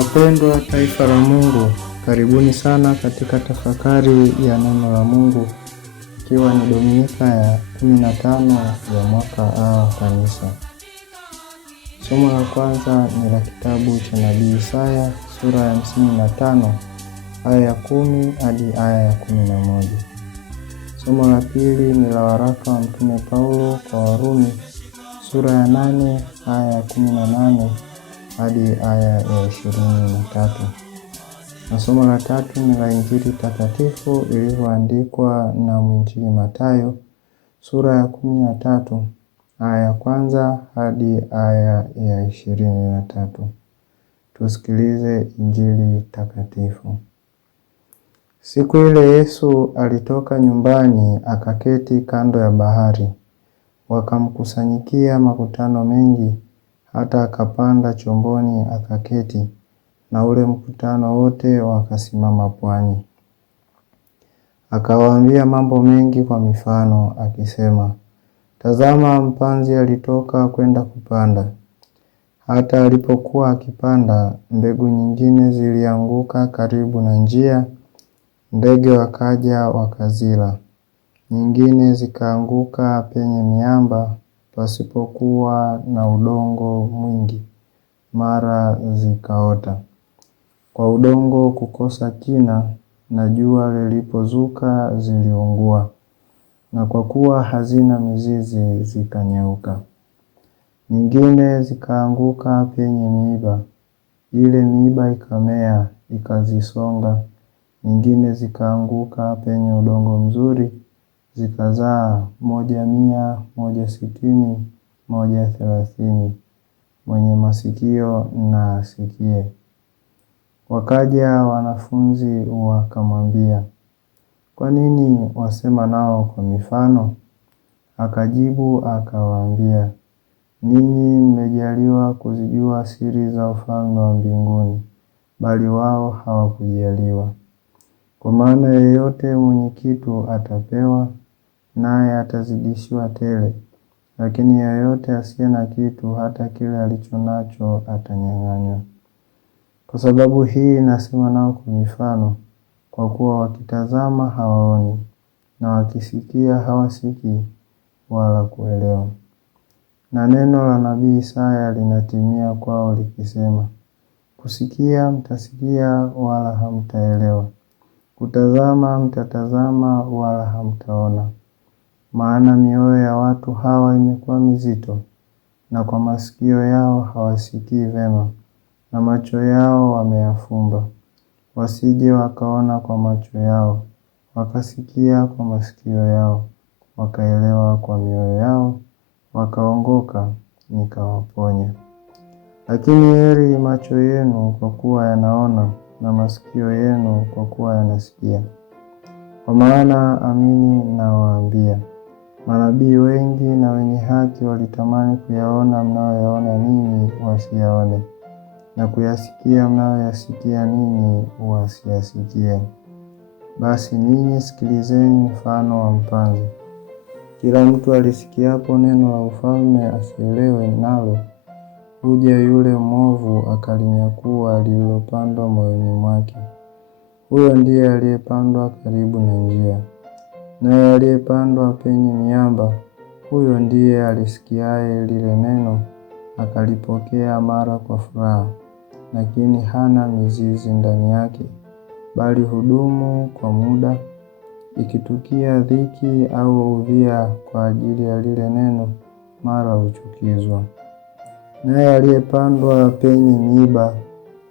Wapendwa taifa la Mungu, karibuni sana katika tafakari ya neno la Mungu, ikiwa ni Dominika ya 15 ya mwaka A wa Kanisa. Somo la kwanza ni la kitabu cha Nabii Isaya sura ya 55 aya ya 10 hadi aya ya 11. Somo la pili ni la waraka wa Mtume Paulo kwa Warumi sura ya 8 aya ya 18 hadi aya ya 23. Na somo la tatu ni la Injili takatifu ilivyoandikwa na Mwinjili Mathayo sura ya 13 aya ya kwanza hadi aya ya 23. Tusikilize Injili takatifu. Siku ile Yesu alitoka nyumbani akaketi kando ya bahari. Wakamkusanyikia makutano mengi, hata akapanda chomboni akaketi, na ule mkutano wote wakasimama pwani. Akawaambia mambo mengi kwa mifano akisema, tazama, mpanzi alitoka kwenda kupanda. Hata alipokuwa akipanda, mbegu nyingine zilianguka karibu na njia, ndege wakaja wakazila. Nyingine zikaanguka penye miamba, pasipokuwa na udongo mwingi, mara zikaota. Kwa udongo kukosa kina, na jua lilipozuka ziliungua, na kwa kuwa hazina mizizi zikanyauka. Nyingine zikaanguka penye miiba, ile miiba ikamea ikazisonga. Nyingine zikaanguka penye udongo mzuri, zikazaa 100, 160, 130. Mwenye masikio na asikie. Wakaja wanafunzi wakamwambia, kwa nini wasema nao kwa mifano? Akajibu akawaambia, ninyi mmejaliwa kuzijua siri za ufalme wa mbinguni, bali wao hawakujaliwa. Kwa maana yeyote mwenye kitu atapewa, naye atazidishiwa tele, lakini yeyote asiye na kitu, hata kile alicho nacho atanyang'anywa. Kwa sababu hii nasema nao kwa mifano, kwa kuwa wakitazama hawaoni, na wakisikia hawasikii wala kuelewa. Na neno la nabii Isaya linatimia kwao likisema, kusikia mtasikia wala hamtaelewa, kutazama mtatazama wala hamtaona. Maana mioyo ya watu hawa imekuwa mizito, na kwa masikio yao hawasikii vema, na macho yao wameyafumba, wasije wakaona kwa macho yao, wakasikia kwa masikio yao, wakaelewa kwa mioyo yao, wakaongoka nikawaponya. Lakini heri macho yenu kwa kuwa yanaona, na masikio yenu kwa kuwa yanasikia. Kwa maana amini nawaambia, manabii wengi na wenye haki walitamani kuyaona mnayoyaona ninyi wasiyaone, na kuyasikia mnayoyasikia ninyi wasiyasikie. Basi ninyi sikilizeni mfano wa mpanzi. Kila mtu alisikiapo neno la ufalme asielewe nalo, huja yule mwovu akalinyakua lililopandwa moyoni mwake. Huyo ndiye aliyepandwa karibu na njia. Naye aliyepandwa penye miamba, huyo ndiye alisikiaye lile neno, akalipokea mara kwa furaha, lakini hana mizizi ndani yake, bali hudumu kwa muda. Ikitukia dhiki au udhia kwa ajili ya lile neno, mara huchukizwa. Naye aliyepandwa penye miiba,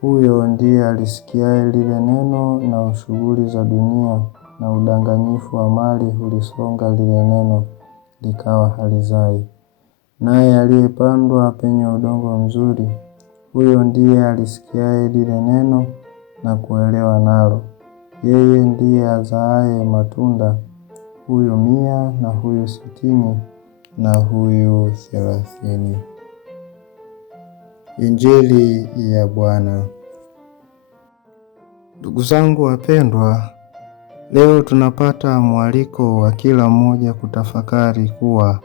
huyo ndiye alisikiaye lile neno, na shughuli za dunia na udanganyifu wa mali hulisonga lile neno, likawa halizai. Naye aliyepandwa penye udongo mzuri, huyo ndiye alisikiaye lile neno na kuelewa nalo. Yeye ndiye azaaye matunda, huyu 100, na huyu 60, na huyu 30. Injili ya Bwana. Ndugu zangu wapendwa, leo tunapata mwaliko wa kila mmoja kutafakari kuwa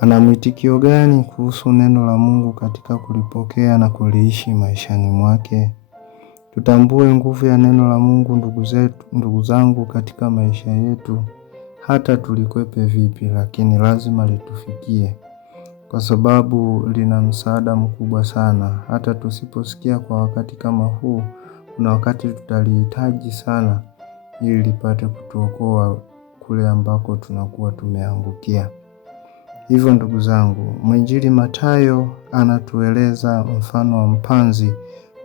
ana mwitikio gani kuhusu neno la Mungu katika kulipokea na kuliishi maishani mwake. Tutambue nguvu ya neno la Mungu ndugu zangu katika maisha yetu. Hata tulikwepe vipi, lakini lazima litufikie, kwa sababu lina msaada mkubwa sana. Hata tusiposikia kwa wakati kama huu, kuna wakati tutalihitaji sana ili lipate kutuokoa kule ambako tunakuwa tumeangukia. Hivyo ndugu zangu, mwinjili Mathayo anatueleza mfano wa mpanzi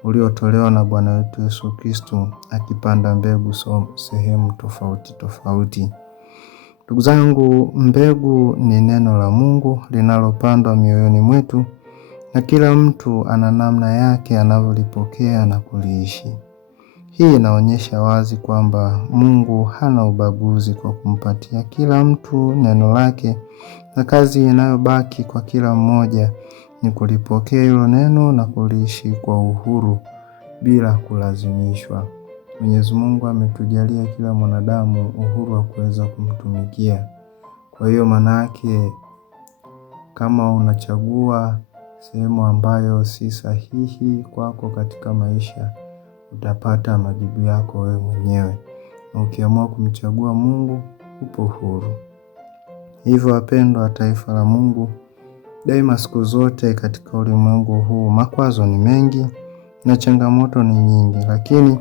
uliotolewa na Bwana wetu Yesu Kristo akipanda mbegu sehemu tofauti tofauti. Ndugu zangu, mbegu ni neno la Mungu linalopandwa mioyoni mwetu, na kila mtu ana namna yake anavyolipokea na kuliishi. Hii inaonyesha wazi kwamba Mungu hana ubaguzi kwa kumpatia kila mtu neno lake, na kazi inayobaki kwa kila mmoja ni kulipokea hilo neno na kuliishi kwa uhuru bila kulazimishwa. Mwenyezi Mungu ametujalia kila mwanadamu uhuru wa kuweza kumtumikia. Kwa hiyo maana yake, kama unachagua sehemu ambayo si sahihi kwako katika maisha, utapata majibu yako wewe mwenyewe. Na ukiamua kumchagua Mungu, upo huru. Hivyo wapendwa taifa la Mungu, daima siku zote katika ulimwengu huu makwazo ni mengi na changamoto ni nyingi, lakini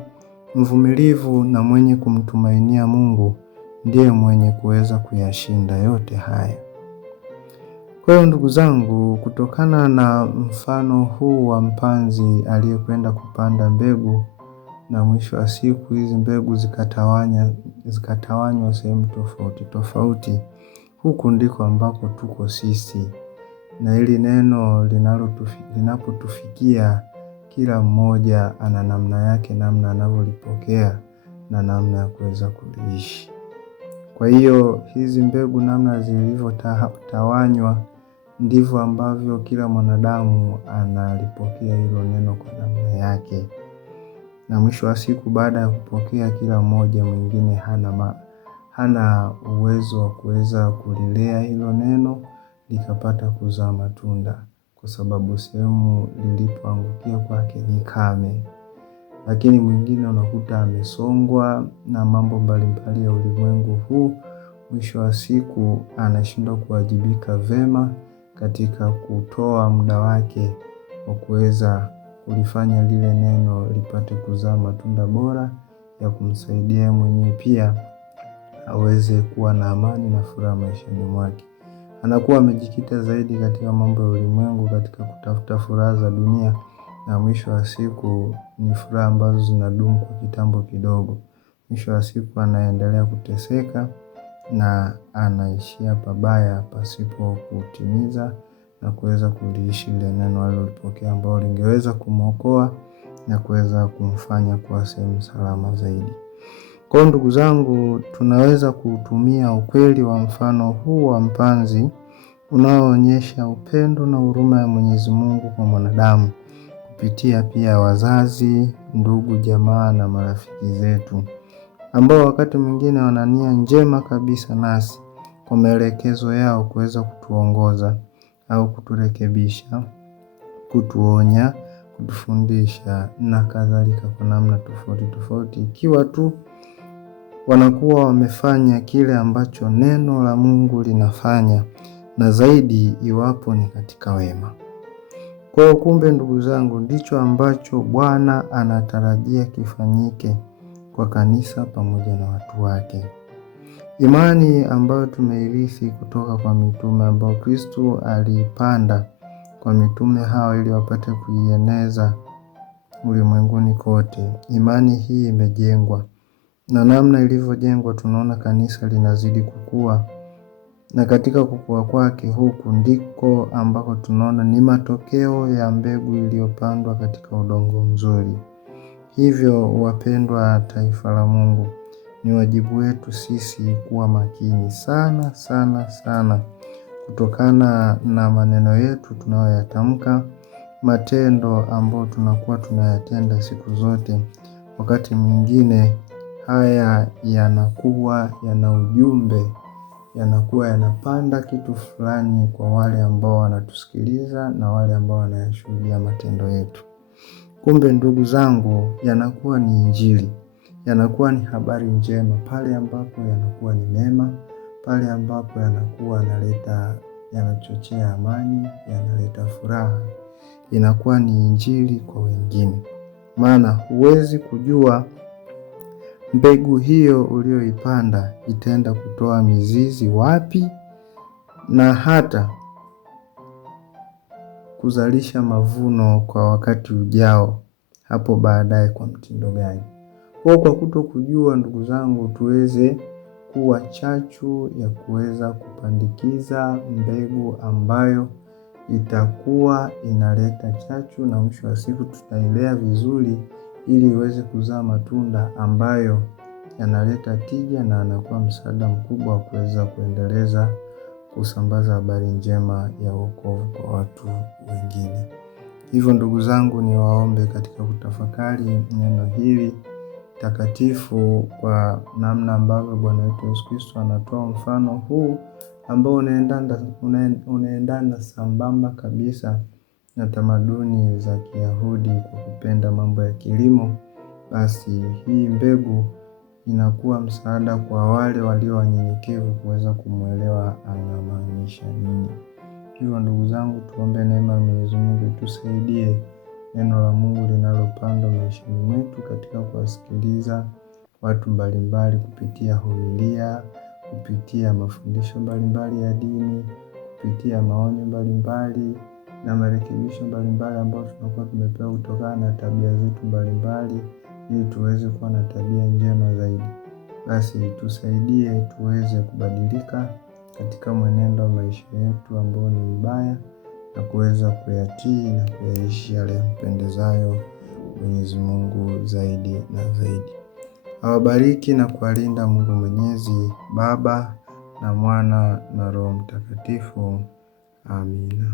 mvumilivu na mwenye kumtumainia Mungu ndiye mwenye kuweza kuyashinda yote haya. Kwa hiyo ndugu zangu, kutokana na mfano huu wa mpanzi aliyekwenda kupanda mbegu, na mwisho wa siku hizi mbegu zikatawanywa sehemu tofauti tofauti, huku ndiko ambako tuko sisi. Na hili neno linapotufikia, kila mmoja ana namna yake, namna anavyolipokea na namna ya kuweza kuliishi. Kwa hiyo hizi mbegu namna zilivyotawanywa, ndivyo ambavyo kila mwanadamu analipokea hilo neno kwa namna yake. Na mwisho wa siku, baada ya kupokea, kila mmoja mwingine hana uwezo wa kuweza kulilea hilo neno likapata kuzaa matunda, kwa sababu sehemu lilipoangukia kwake ni kame. Lakini mwingine unakuta amesongwa na mambo mbalimbali ya ulimwengu huu, mwisho wa siku anashindwa kuwajibika vema katika kutoa muda wake wa kuweza kulifanya lile neno lipate kuzaa matunda bora ya kumsaidia mwenyewe pia aweze kuwa na amani na furaha maishani mwake. Anakuwa amejikita zaidi katika mambo ya ulimwengu, katika kutafuta furaha za dunia, na mwisho wa siku ni furaha ambazo zinadumu kwa kitambo kidogo. Mwisho wa siku anaendelea kuteseka na anaishia pabaya pasipo kutimiza na kuweza kuliishi ile neno alilopokea ambalo lingeweza kumwokoa na kuweza kumfanya kuwa sehemu salama zaidi. Kwa ndugu zangu, tunaweza kutumia ukweli wa mfano huu wa mpanzi unaoonyesha upendo na huruma ya Mwenyezi Mungu kwa mwanadamu, kupitia pia wazazi, ndugu, jamaa na marafiki zetu, ambao wakati mwingine wana nia njema kabisa nasi kwa maelekezo yao kuweza kutuongoza au kuturekebisha, kutuonya, kutufundisha na kadhalika kwa namna tofauti tofauti, ikiwa tu wanakuwa wamefanya kile ambacho neno la Mungu linafanya, na zaidi iwapo ni katika wema. Kwa kumbe ndugu zangu, ndicho ambacho Bwana anatarajia kifanyike kwa kanisa pamoja na watu wake. Imani ambayo tumeirithi kutoka kwa mitume, ambao Kristo aliipanda kwa mitume hao ili wapate kuieneza ulimwenguni kote. Imani hii imejengwa, na namna ilivyojengwa tunaona kanisa linazidi kukua, na katika kukua kwake huku ndiko ambako tunaona ni matokeo ya mbegu iliyopandwa katika udongo mzuri. Hivyo wapendwa taifa la Mungu, ni wajibu wetu sisi kuwa makini sana sana sana, kutokana na maneno yetu tunayoyatamka, matendo ambayo tunakuwa tunayatenda siku zote. Wakati mwingine haya yanakuwa yana ujumbe, yanakuwa yanapanda kitu fulani kwa wale ambao wanatusikiliza na wale ambao wanayashuhudia matendo yetu. Kumbe ndugu zangu, yanakuwa ni injili, yanakuwa ni habari njema pale ambapo yanakuwa ni mema, pale ambapo yanakuwa yanachochea amani, yanaleta furaha, inakuwa ni injili kwa wengine. Maana huwezi kujua mbegu hiyo ulioipanda itaenda kutoa mizizi wapi, na hata kuzalisha mavuno kwa wakati ujao hapo baadaye kwa mtindo gani. Kwa kuto kujua, ndugu zangu, tuweze kuwa chachu ya kuweza kupandikiza mbegu ambayo itakuwa inaleta chachu, na mwisho wa siku tutailea vizuri ili iweze kuzaa matunda ambayo yanaleta tija na anakuwa msaada mkubwa wa kuweza kuendeleza kusambaza habari njema ya wokovu kwa watu wengine. Hivyo ndugu zangu, niwaombe katika kutafakari neno hili takatifu kwa namna ambavyo Bwana wetu Yesu Kristo anatoa mfano huu ambao unaendana sambamba kabisa na tamaduni za Kiyahudi kwa kupenda mambo ya kilimo. Basi hii mbegu inakuwa msaada kwa wale walio wanyenyekevu kuweza kumuelewa anamaanisha nini. Hivyo ndugu zangu, tuombe neema ya Mwenyezi Mungu itusaidie neno la Mungu linalopandwa maishani mwetu katika kuwasikiliza watu mbalimbali kupitia homilia, kupitia mafundisho mbalimbali ya dini, kupitia maonyo mbalimbali na marekebisho mbalimbali ambayo tunakuwa tumepewa kutokana na tabia zetu mbalimbali, ili tuweze kuwa na tabia njema zaidi. Basi tusaidie tuweze kubadilika katika mwenendo wa maisha yetu ambao ni mbaya, na kuweza kuyatii na kuyaishi yale yampendezayo Mwenyezi Mungu zaidi na zaidi. Awabariki na kuwalinda Mungu Mwenyezi, Baba na Mwana na Roho Mtakatifu. Amina.